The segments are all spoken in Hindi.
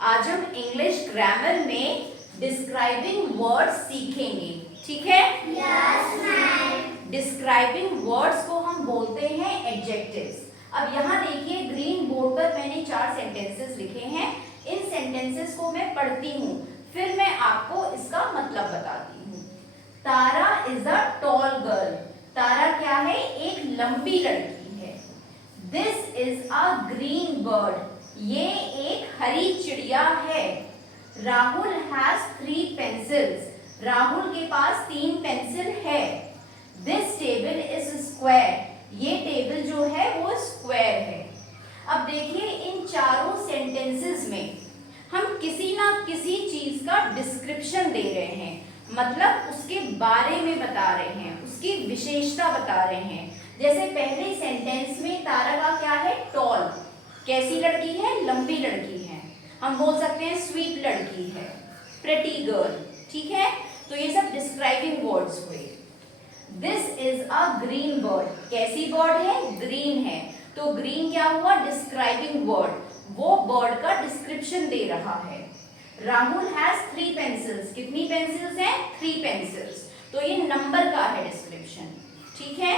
आज हम इंग्लिश ग्रामर में डिस्क्राइबिंग वर्ड्स सीखेंगे, ठीक है? Yes ma'am. डिस्क्राइबिंग वर्ड्स को हम बोलते हैं एडजेक्टिव्स। अब यहाँ देखिए ग्रीन बोर्ड पर मैंने 4 सेंटेंसेस लिखे हैं। इन सेंटेंसेस को मैं पढ़ती हूँ, फिर मैं आपको इसका मतलब बताती हूँ। तारा इज अ टॉल गर्ल। तारा क्या है? एक लंबी लड़की है। This is a green bird. ये एक हरी चिड़िया है। Rahul has 3 pencils. राहुल के पास 3 पेंसिल है। This table is square. ये टेबल जो है वो स्क्वायर है। अब देखिए इन चारों सेंटेंसेस में हम किसी ना किसी चीज का डिस्क्रिप्शन दे रहे हैं, मतलब उसके बारे में बता रहे हैं, उसकी विशेषता बता रहे हैं। जैसे पहले सेंटेंस में तारा का क्या है? टॉल। कैसी लड़की है? लंबी लड़की है। हम बोल सकते हैं स्वीट लड़की है, प्रेटी गर्ल, ठीक है? तो ये सब डिस्क्राइबिंग वर्ड्स हुए। This is a green bird. कैसी बर्ड है? ग्रीन है। तो ग्रीन क्या हुआ? Describing word. वो बर्ड का डिस्क्रिप्शन दे रहा है। Rahul has 3 pencils. कितनी पेंसिल्स हैं? 3 पेंसिल्स। तो ये नंबर का है डिस्क्रिप्शन, ठीक है?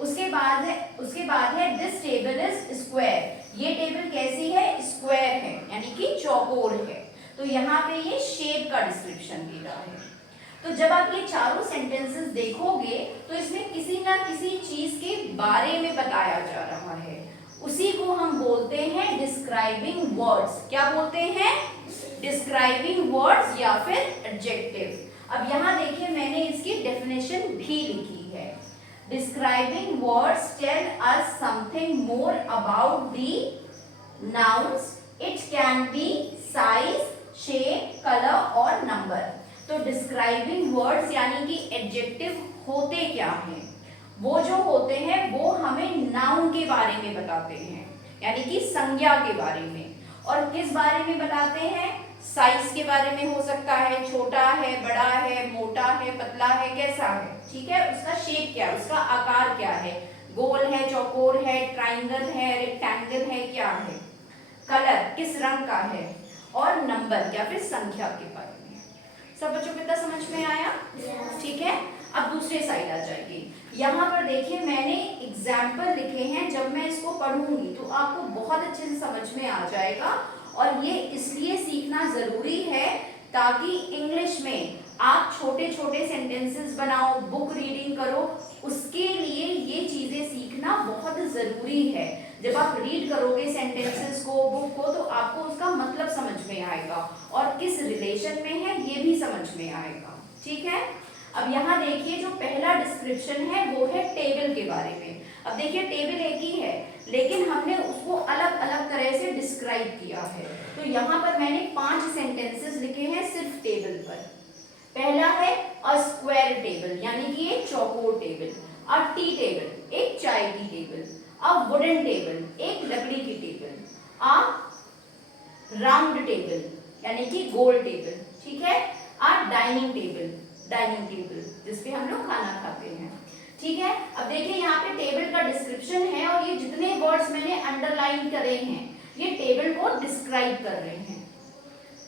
उसके बाद है दिस टेबल इज स्क्वायर। ये टेबल कैसी है? स्क्वायर है, यानी कि चौकोर है। तो यहाँ पे ये शेप का डिस्क्रिप्शन दे रहा है। तो जब आप ये चारों सेंटेंसेस देखोगे तो इसमें किसी ना किसी चीज के बारे में बताया जा रहा है। उसी को हम बोलते हैं डिस्क्राइबिंग वर्ड्स। क्या बोलते हैं? डिस्क्राइबिंग वर्ड्स या फिर एडजेक्टिव। अब यहाँ देखिए मैंने इसकी डेफिनेशन भी लिखी है। Describing words tell us something more about the nouns. It can be size, shape, colour और नंबर। तो डिस्क्राइबिंग वर्ड्स यानी कि एडजेक्टिव होते क्या हैं? वो जो होते हैं वो हमें नाउन के बारे में बताते हैं, यानी कि संज्ञा के बारे में। और किस बारे में बताते हैं? साइज के बारे में हो सकता है, छोटा है, बड़ा है, मोटा है, पतला है, कैसा है, ठीक है? उसका शेप क्या है, उसका आकार क्या है, गोल है, चौकोर है, ट्राइंगल है, रेक्टेंगल है, क्या है? कलर किस रंग का है, और नंबर या फिर संख्या के बारे में। सब बच्चों को इतना समझ में आया? ठीक है। अब दूसरे साइड आ जाइए। यहाँ पर देखिए मैंने एग्जाम्पल लिखे हैं। जब मैं इसको पढ़ूंगी तो आपको बहुत अच्छे से समझ में आ जाएगा। और ये इसलिए सीखना जरूरी है ताकि इंग्लिश में आप छोटे छोटे सेंटेंसेस बनाओ, बुक रीडिंग करो। उसके लिए ये चीजें सीखना बहुत जरूरी है। जब आप रीड करोगे सेंटेंसेस को, बुक को, तो आपको उसका मतलब समझ में आएगा और किस रिलेशन में है ये भी समझ में आएगा, ठीक है? अब यहाँ देखिए जो पहला डिस्क्रिप्शन है वो है टेबल के बारे में। अब देखिए टेबल एक ही है लेकिन हमने उसको अलग अलग तरह से डिस्क्राइब किया है। तो यहाँ पर मैंने 5 सेंटेंसेस लिखे हैं सिर्फ टेबल पर। पहला है अ स्क्वायर टेबल, यानी कि एक चौकोर टेबल। अ टी टेबल, एक चाय की टेबल। अ वुडन टेबल, एक लकड़ी की टेबल। अ राउंड टेबल, यानी कि गोल टेबल, ठीक है? अ डाइनिंग टेबल, डाइनिंग टेबल जिसपे हम लोग खाना खाते हैं, ठीक है? अब देखिए यहाँ पे टेबल का डिस्क्रिप्शन है और ये जितने वर्ड्स मैंने अंडरलाइन करे हैं ये टेबल को डिस्क्राइब कर रहे हैं,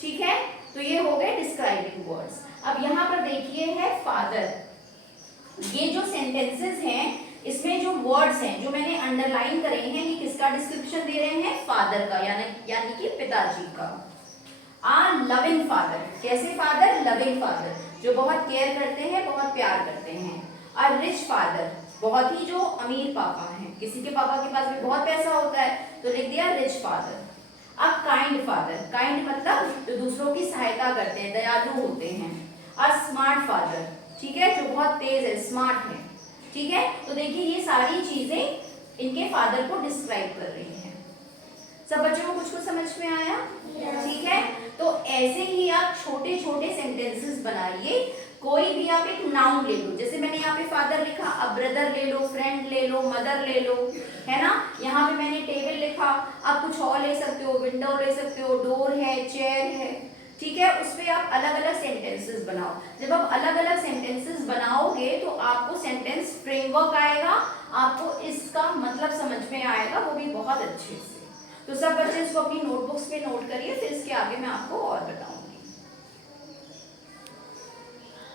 ठीक है? तो ये हो गए डिस्क्राइबिंग वर्ड्स। अब यहाँ पर देखिए है फादर। ये जो सेंटेंसेस हैं इसमें जो वर्ड्स हैं जो मैंने अंडरलाइन करे हैं ये किसका डिस्क्रिप्शन दे रहे हैं? फादर का, यानी कि पिताजी का। आ लविंग फादर, कैसे फादर? लविंग फादर, जो बहुत केयर करते हैं, बहुत प्यार करते हैं। अ रिच फादर, बहुत ही जो अमीर पापा हैं, किसी के पापा के पास भी बहुत पैसा होता है तो लिख दिया rich father. A kind father, kind मतलब जो दूसरों की सहायता करते हैं, दयालु होते हैं। अ स्मार्ट फादर, ठीक है, जो बहुत तेज है, स्मार्ट है, ठीक है? तो देखिए ये सारी चीजें इनके फादर को डिस्क्राइब कर रही हैं। सब बच्चों को कुछ समझ में आया? ठीक है। तो ऐसे ही आप छोटे छोटे सेंटेंसेस बनाइए। कोई भी आप एक नाउन ले लो, जैसे मैंने यहाँ पे फादर लिखा, अब ब्रदर ले लो, फ्रेंड ले लो, मदर ले लो, है ना? यहाँ पे मैंने टेबल लिखा, आप कुछ और ले सकते हो, विंडो ले सकते हो, डोर है, चेयर है, ठीक है? उस पर आप अलग अलग सेंटेंसेस बनाओ। जब आप अलग अलग सेंटेंसेस बनाओगे तो आपको सेंटेंस फ्रेमवर्क आएगा, आपको इसका मतलब समझ में आएगा, वो भी बहुत अच्छे से। तो सब बच्चे इसको अपनी नोटबुक्स पे नोट करिए, फिर इसके आगे मैं आपको